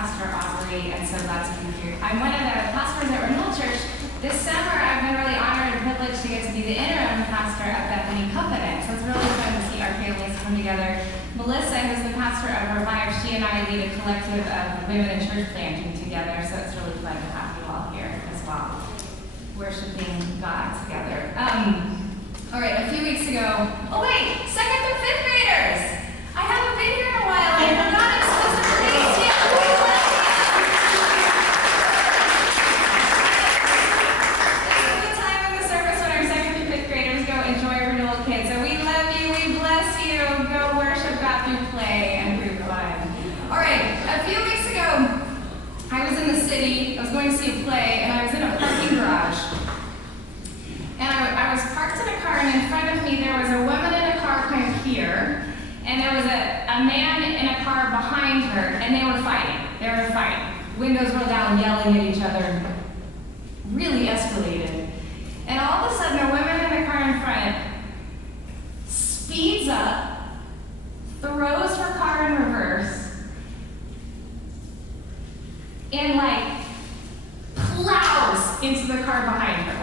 Pastor Aubrey, and so glad to be here. I'm one of the pastors at Renewal Church. This summer, I've been really honored and privileged to get to be the interim pastor at Bethany Covenant, so it's really fun to see our families come together. Melissa, who's the pastor of Revive, she and I lead a collective of women in church planting together, so it's really fun to have you all here as well, worshiping God together. All right, a few weeks ago, oh wait, 2nd through 5th graders! I haven't been here in a while, I forgot I'm supposed to praise you. This is the time in the service when our 2nd through 5th graders go enjoy Renewal Kids. So we love you, we bless you, go worship God through play and through fun. All right, a few weeks ago, I was in the city, I was going to see a play, and I was in a parking garage. And I was parked in a car, and in front of me there was a woman in a car kind of here, and there was a man in a car behind her, and they were fighting. Windows rolled down, yelling at each other. Really escalated. And all of a sudden, a woman in the car in front speeds up, throws her car in reverse, and plows into the car behind her.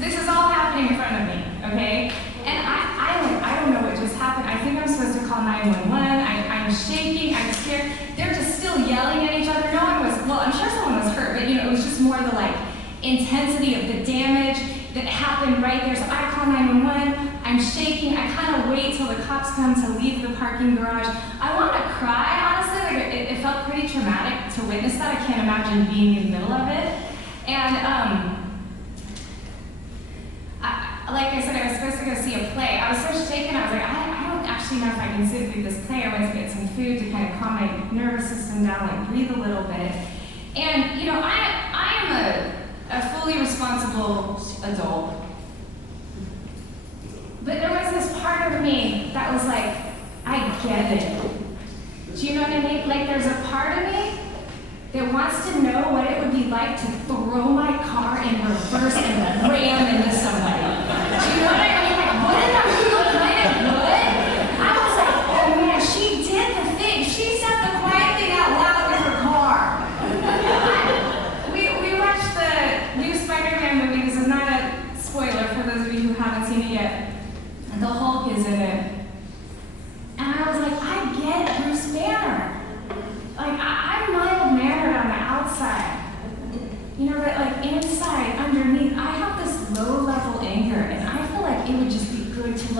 This is all happening in front of me, okay? And I don't know what just happened. I think I'm supposed to call 911. I'm shaking, I'm scared. They're just still yelling at each other. No one was, well, I'm sure someone was hurt, but it was just more the intensity of the damage that happened right there. So I call 911, I'm shaking, I kind of wait till the cops come to leave the parking garage. I want to cry, honestly. It felt pretty traumatic to witness that. I can't imagine being in the middle of it. And like I said, I was supposed to go see a play. I was so shaken, I was like, I don't actually know if I can sit through this play. I went to get some food to kind of calm my nervous system down, breathe a little bit. And, I am a fully responsible adult. But there was this part of me that was like, I get it. Do you know what I mean? There's a part of me that wants to know what it would be like to throw my car in reverse and ram into somebody. Do you know what I mean? Wouldn't that feel kind of good? I was like, oh man, she did the thing. She said the quiet thing out loud in her car. We watched the new Spider-Man movie. This is not a spoiler for those of you who haven't seen it yet. The Hulk is in it. And I was like, I get Bruce Banner. I'm mild-mannered on the outside. But inside, underneath, I have this low-level anger, and I feel like it would just be good to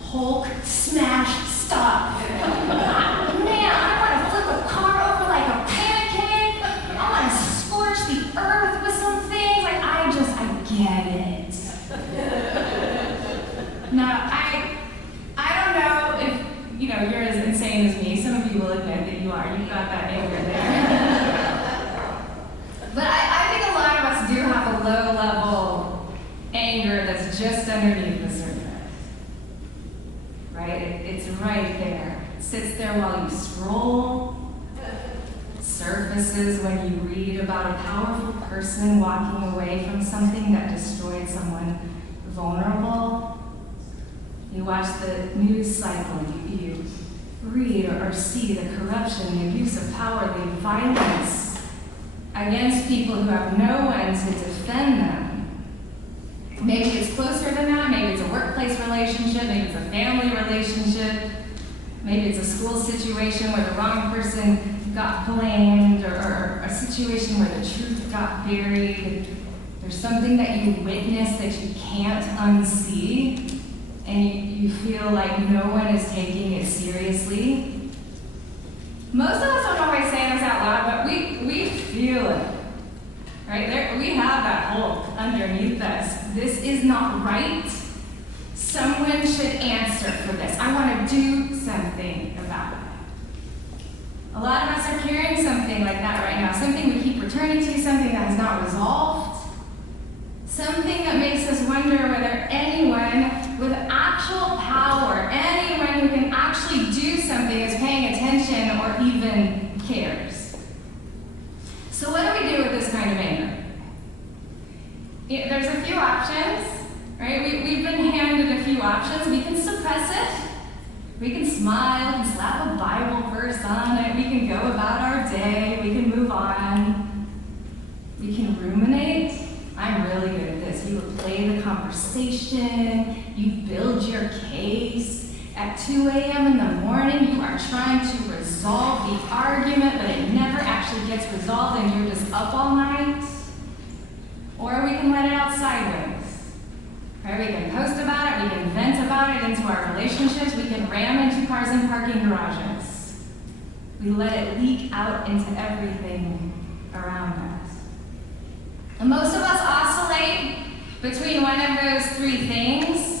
Hulk, smash, stop. Man, I want to flip a car over like a pancake. I want to scorch the earth with some things. I get it. Now, I don't know if you're as insane as me. Some of you will admit that you are. You've got that anger there. But I think a lot of us do have a low-level anger that's just underneath the surface. Right? It's right there. It sits there while you scroll. It surfaces when you read about a powerful person walking away from something that destroyed someone vulnerable. You watch the news cycle, you read or see the corruption, the abuse of power, the violence against people who have no one to defend them. Maybe it's closer than that, maybe it's a workplace relationship, maybe it's a family relationship, maybe it's a school situation where the wrong person got blamed, or a situation where the truth got buried. There's something that you witness that you can't unsee. And you feel like no one is taking it seriously. Most of us don't always say this out loud, but we feel it. Right? We have that Hulk underneath us. This is not right. Someone should answer for this. I want to do something about it. A lot of us are carrying something like that right now. Something we keep returning to, something that is not resolved. Something that makes us wonder whether anyone with actual power, anyone who can actually do something, is paying attention or even cares. So what do we do with this kind of anger? There's a few options, right? We've been handed a few options. We can suppress it. We can smile, we can slap a Bible verse on it, we can go about our day, ruminate. I'm really good at this. You replay the conversation, you build your case. At 2 a.m. in the morning, you are trying to resolve the argument, but it never actually gets resolved and you're just up all night. Or we can let it out sideways. Right? We can post about it, we can vent about it into our relationships, we can ram into cars in parking garages. We let it leak out into everything around us. And most of us oscillate between one of those three things.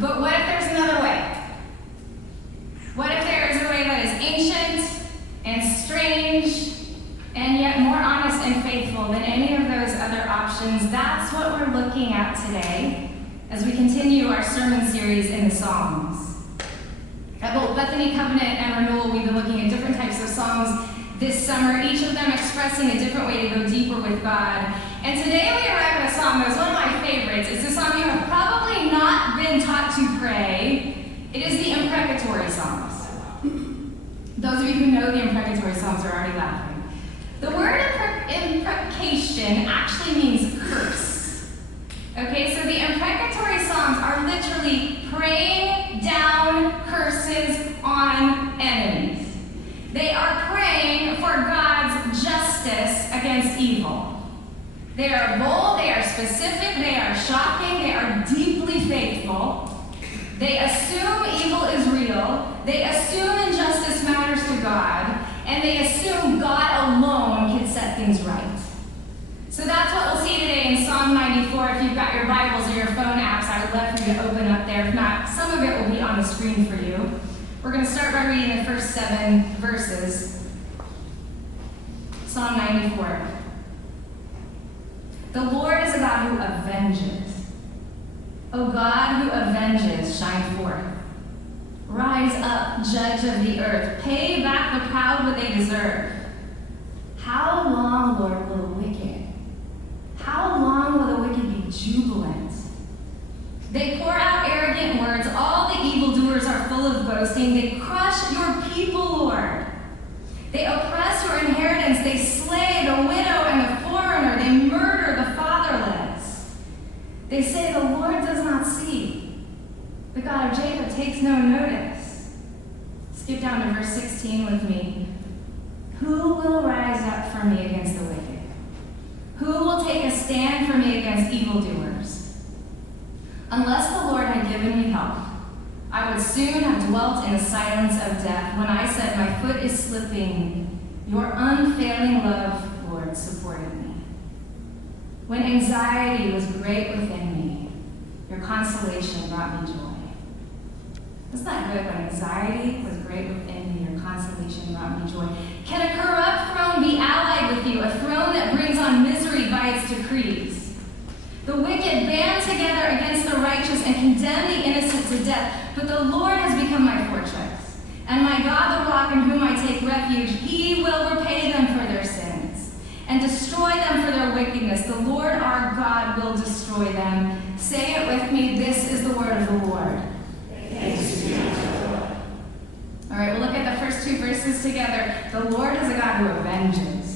But what if there's another way? What if there is a way that is ancient and strange and yet more honest and faithful than any of those other options? That's what we're looking at today as we continue our sermon series in the Psalms. At both Bethany Covenant and Renewal, we've been looking at different types of songs this summer, each of them expressing a different way to go deeper with God. And today we arrive at a song that is one of my favorites. It's a song you have probably not been taught to pray. It is the Imprecatory Psalms. Those of you who know the Imprecatory Psalms are already laughing. The word imprecation actually means curse. Okay, so the Imprecatory Psalms are literally praying down curses on enemies. They are praying for God's justice against evil. They are bold, they are specific, they are shocking, they are deeply faithful. They assume evil is real, they assume injustice matters to God, and they assume God alone can set things right. So that's what we'll see today in Psalm 94. If you've got your Bibles or your phone apps, I would love for you to open up there. If not, some of it will be on the screen for you. We're going to start by reading the first 7 verses. Psalm 94. The Lord is a God who avenges. O God who avenges, shine forth. Rise up, judge of the earth. Pay back the proud what they deserve. How long, Lord, will the wicked? How long will the wicked be jubilant? They pour out arrogant words. All the evildoers are full of boasting. They crush your people, Lord. They oppress your inheritance. They slay the widow and the foreigner. They murder the fatherless. They say the Lord does not see. The God of Jacob takes no notice. Skip down to verse 16 with me. Who will rise up for me against the wicked? Who will take a stand for me against evildoers? Unless the Lord had given me help, I would soon have dwelt in the silence of death. When I said, my foot is slipping, your unfailing love, Lord, supported me. When anxiety was great within me, your consolation brought me joy. Isn't that good? When anxiety was great within me, your consolation brought me joy. Can a corrupt throne be allied with you, a throne that brings on misery by its decrees? The wicked band together against the righteous and condemn the innocent to death. But the Lord has become my fortress, and my God the rock in whom I take refuge. He will repay them for their sins and destroy them for their wickedness. The Lord our God will destroy them. Say it with me. This is the word of the Lord. Thanks be to God. All right, we'll look at the first 2 verses together. The Lord is a God who avenges.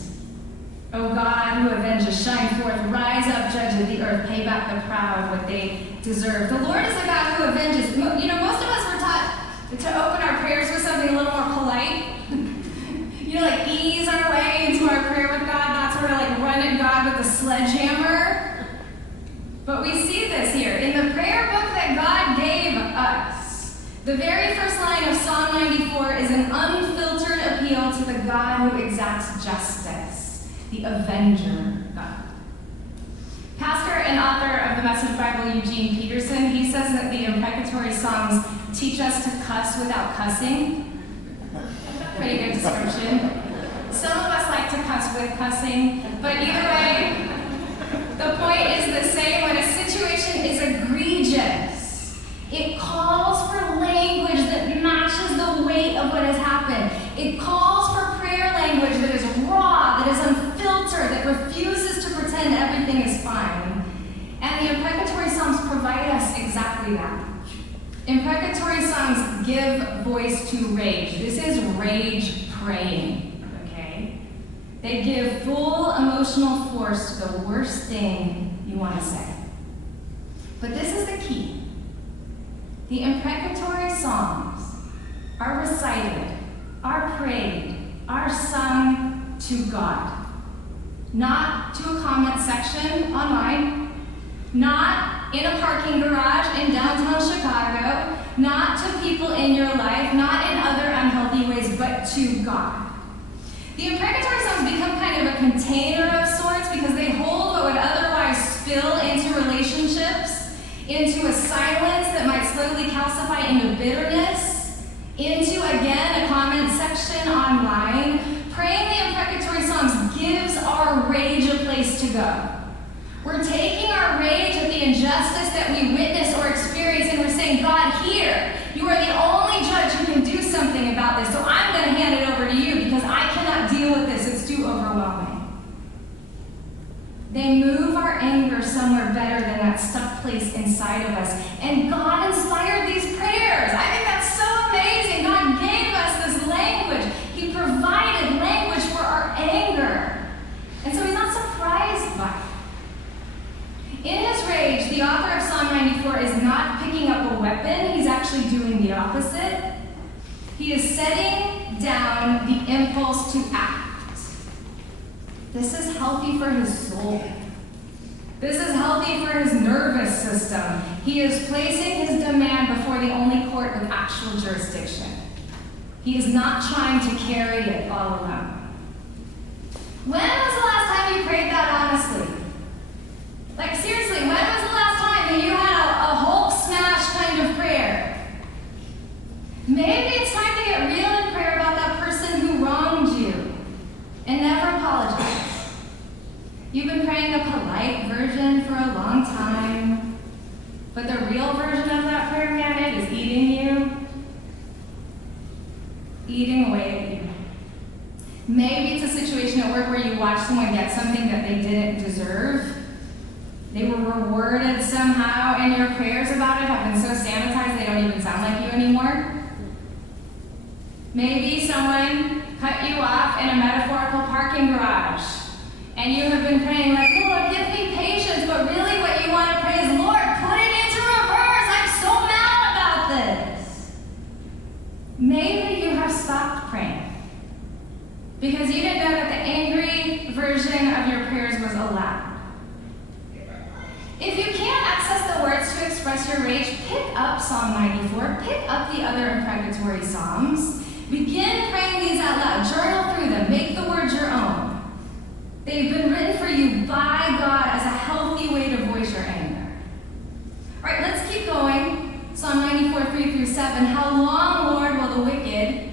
O God who avenges, shine forth, rise up, judge of the earth, pay back the proud what they deserve. The Lord is a God who avenges. You know, most of us were taught to open our prayers with something a little more polite. Like ease our way into our prayer with God, not sort of like run at God with a sledgehammer. But we see this here in the prayer book that God gave us. The very first line of Psalm 94 is an unfiltered appeal to the God who exacts justice, the avenger God. Pastor and author of the Message Bible, Eugene Peterson, he says that the Imprecatory Psalms teach us to cuss without cussing. Pretty good description. Some of us like to cuss with cussing, but either way, the point is the same. When a situation is egregious, it calls for language that matches the weight of what has happened. It calls for prayer language that is raw, that is unfiltered, that refuses to pretend everything is fine. And the Imprecatory Psalms provide us exactly that. Imprecatory Psalms give voice to rage. This is rage praying, okay? They give full emotional force to the worst thing you want to say. But this is the key. The imprecatory songs are recited, are prayed, are sung to God. Not to a comment section online, not in a parking garage in downtown Chicago, not to people in your life, not in other unhealthy ways, but to God. The imprecatory songs become kind of a container of sorts because they hold what would otherwise spill into relationships, into a silence that might slowly calcify into bitterness, into, again, a comment section online. Praying the imprecatory songs gives our rage a place to go. We're taking our rage at the injustice that we witness or experience, and we're saying, God, here, you are the only judge who can do something about this, so I'm going to hand it over to you because I cannot deal with this. It's too overwhelming. They move our anger somewhere better than that stuck place inside of us. And God inspired these prayers. I think that's so amazing. God gave us this language. He provided language for our anger. And so he's not surprised by it. In his rage, the author of Psalm 94 is not picking up a weapon. He's actually doing the opposite. He is setting down the impulse to act. This is healthy for his soul. This is healthy for his nervous system. He is placing his demand before the only court with actual jurisdiction. He is not trying to carry it all alone. When was the last time you prayed that honestly? Like seriously, when was the last time that you had a Hulk smash kind of prayer? Maybe it's time to get real in prayer about that person who wronged you and never apologize. You've been praying a polite version for a long time, but the real version of that prayer, man, it is eating you, eating away at you. Maybe it's a situation at work where you watch someone get something that they didn't deserve. They were rewarded somehow, and your prayers about it have been so sanitized they don't even sound like you anymore. Maybe someone cut you off in a metaphorical parking garage, and you have been praying like, Lord, give me patience, but really what you want to pray is, Lord, put it into reverse. I'm so mad about this. Maybe you have stopped praying because you didn't know that the angry version of your prayers was allowed. If you can't access the words to express your rage, pick up Psalm 94, pick up the other imprecatory psalms, begin praying these out loud, journal through them, make the words your own. They've been written for you by God as a healthy way to voice your anger. All right, let's keep going. Psalm 94, 3-7. How long, Lord, will the wicked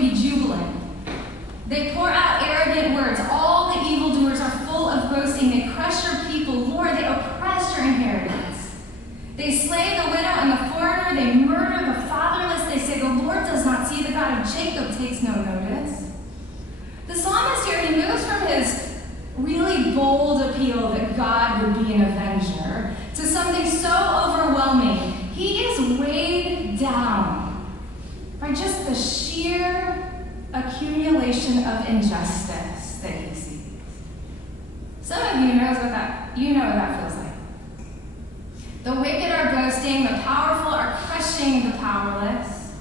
be jubilant? They pour out arrogant words. All the evildoers are full of boasting. They crush your people. Lord, they oppress your inheritance. They slay the widow and the foreigner. They murder the fatherless. They say, the Lord does not see. The God of Jacob takes no notice. The psalmist here, he moves from his really bold appeal that God would be an avenger to something so overwhelming. He is weighed down by just the sheer accumulation of injustice that he sees. Some of you know what that feels like. The wicked are boasting, the powerful are crushing the powerless.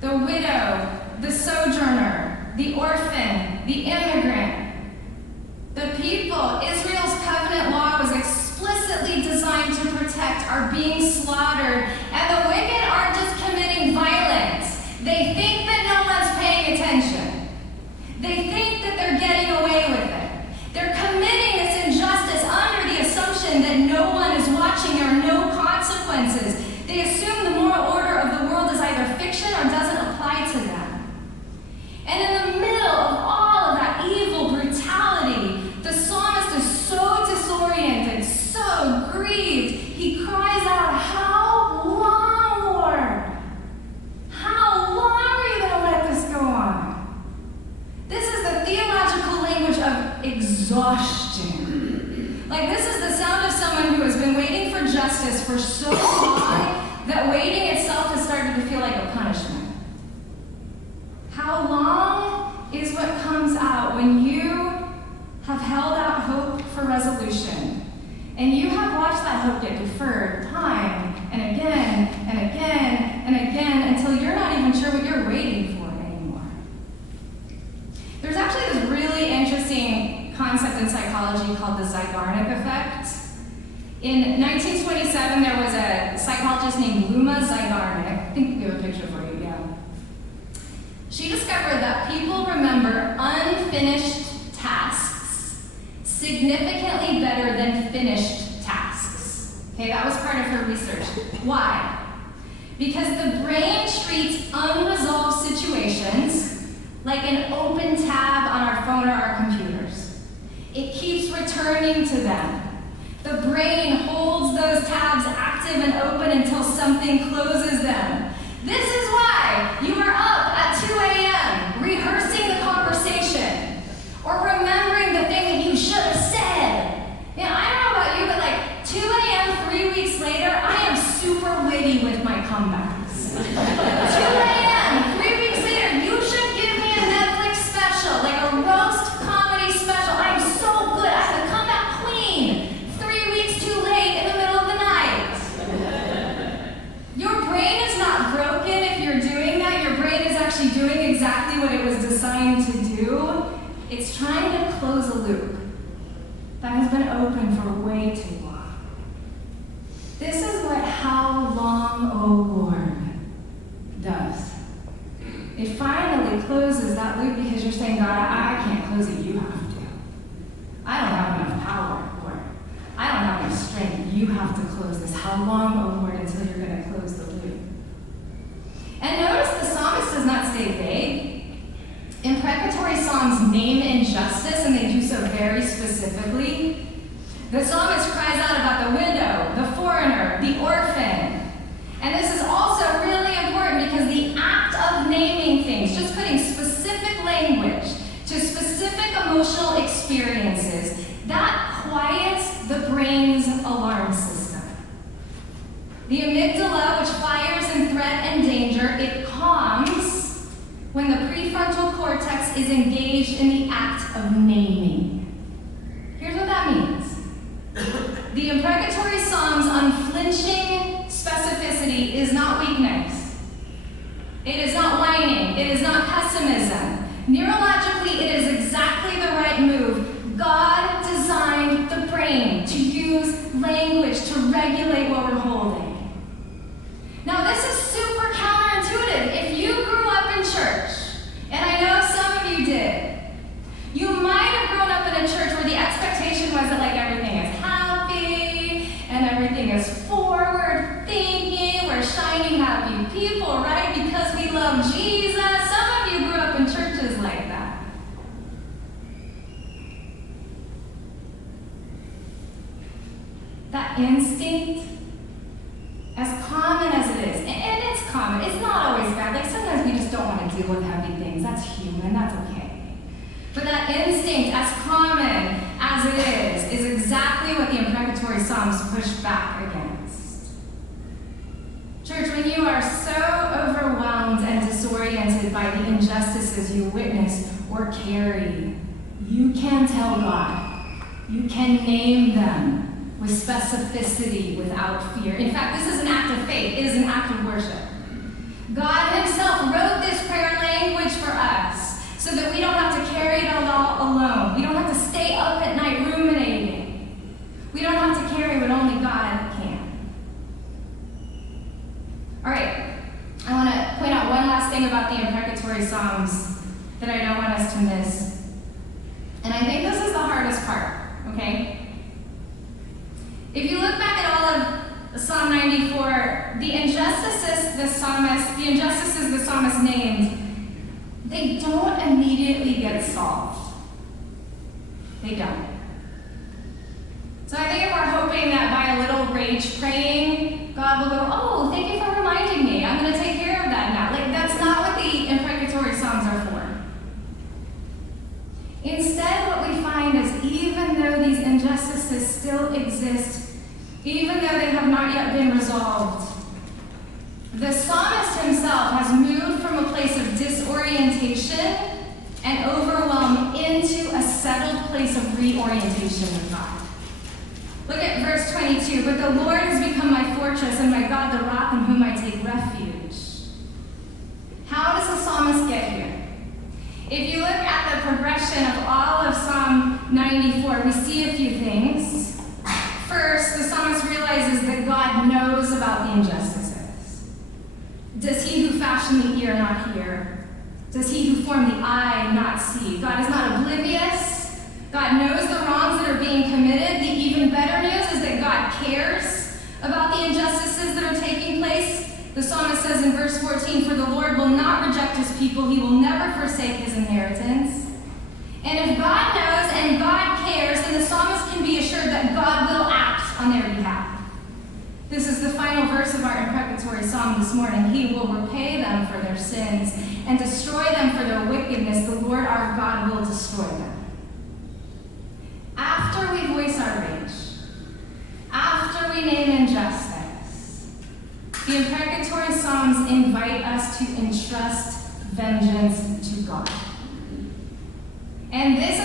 The widow, the sojourner, the orphan, the immigrant. The people Israel's covenant law was explicitly designed to protect are being slaughtered, and the wicked aren't just committing violence. They think that no one's paying attention. They think that they're getting away with it. They're committing this injustice under the assumption that no one is watching or no consequences. They assume the moral order of the world is either fiction or doesn't apply to them. And in the middle of all of that evil brutality, the psalmist is so disoriented, so grieved, he cries out, how long? resolution. And you have watched that hope get deferred time and again and again and again until you're not even sure what you're waiting for anymore. There's actually this really interesting concept in psychology called the Zeigarnik effect. In 1927, there was a psychologist named Luma Zeigarnik. I think we have a picture for you, yeah. She discovered that people remember unfinished tasks significantly better than finished tasks. Okay, that was part of her research. Why? Because the brain treats unresolved situations like an open tab on our phone or our computers. It keeps returning to them. The brain holds those tabs active and open until something closes them. This is why you are up at 2 a.m. rehearsing the conversation or remembering the thing that you should have said. Yeah, I don't know about you, but like 2 a.m. 3 weeks later, I am super witty with my comebacks. 2 a.m. 3 weeks later, you should give me a Netflix special, like a roast comedy special. I am so good. I'm the comeback queen. 3 weeks too late in the middle of the night. Your brain is not broken if you're doing that. Your brain is actually doing exactly what it was designed to do. It's trying to close a loop that has been open for way too long. This is what "How long, O Lord" does. It finally closes that loop because you're saying, God, I can't close it, you have to. I don't have enough power, Lord. I don't have enough strength. You have to close this. How long, O Lord, until you're going to close the loop? And notice the psalmist does not stay vague. Imprecatory psalms name injustice, and they do so very specifically. The psalmist cries out about the widow, the foreigner, the orphan. And this is also really important because the act of naming things, just putting specific language to specific emotional experiences, that quiets the brain's alarm system. The amygdala, which fires in threat and danger, it calms when the prefrontal cortex is engaged in the act of naming. Here's what that means. The imprecatory psalm's unflinching specificity is not weakness. It is not whining. It is not pessimism. Neurologically, it is exactly the right move. God designed the brain to use language to regulate what we're holding. Now, this is super counterintuitive. If you grew up in church, and I know some of you did, you might have grown up in a church where the expectation was that like everything is happy and everything is forward thinking. We're shiny, happy people, right? Because we love Jesus. Some of you grew up in churches like that. That instinct, as common as it is, and it's common, it's not always bad. Like sometimes we just don't want to deal with heavy things. That's human, that's okay. But that instinct, as common as it is exactly what the imprecatory psalms push back against. Church, when you are so overwhelmed and disoriented by the injustices you witness or carry, you can tell God. You can name them with specificity, without fear. In fact, this is an act of faith. It is an act of worship. God himself wrote this prayer language for us so that we don't have to carry it all alone. We don't have to stay up at night ruminating. We don't have to carry what only God can. All right, I want to point out one last thing about the imprecatory psalms that I don't want us to miss. And I think this is the hardest part, okay? If you look back at all of Psalm 94, the injustices the psalmist named, they don't immediately get solved. They don't. So I think if we're hoping that by a little rage praying, God will go, oh, thank you for reminding me. I'm going to take care of that now. Like, that's not what the imprecatory psalms are for. Instead, what we find is even though these injustices still exist, even though they have not yet been resolved, the psalmist himself has moved from a place of disorientation and overwhelm into a settled place of reorientation with God. Look at verse 22. But the Lord has become my fortress and my God, the rock in whom I take refuge. How does the psalmist get here? If you look at the progression of all of Psalm 94, we see a few things. First, the psalmist realizes that God knows about the injustices. Does he who fashioned the ear not hear? Does he who formed the eye not see? God is not oblivious. God knows the wrongs that are being committed. The even better news is that God cares about the injustices that are taking place. The psalmist says in verse 14, "For the Lord will not reject his people. He will never forsake his inheritance." And if God knows and God cares, then the psalmist can be assured that God will act on their behalf. This is the final verse of our imprecatory psalm this morning. He will repay them for their sins and destroy them for their wickedness. The Lord our God will destroy them. After we voice our rage, after we name injustice, the imprecatory psalms invite us to entrust vengeance to God. And this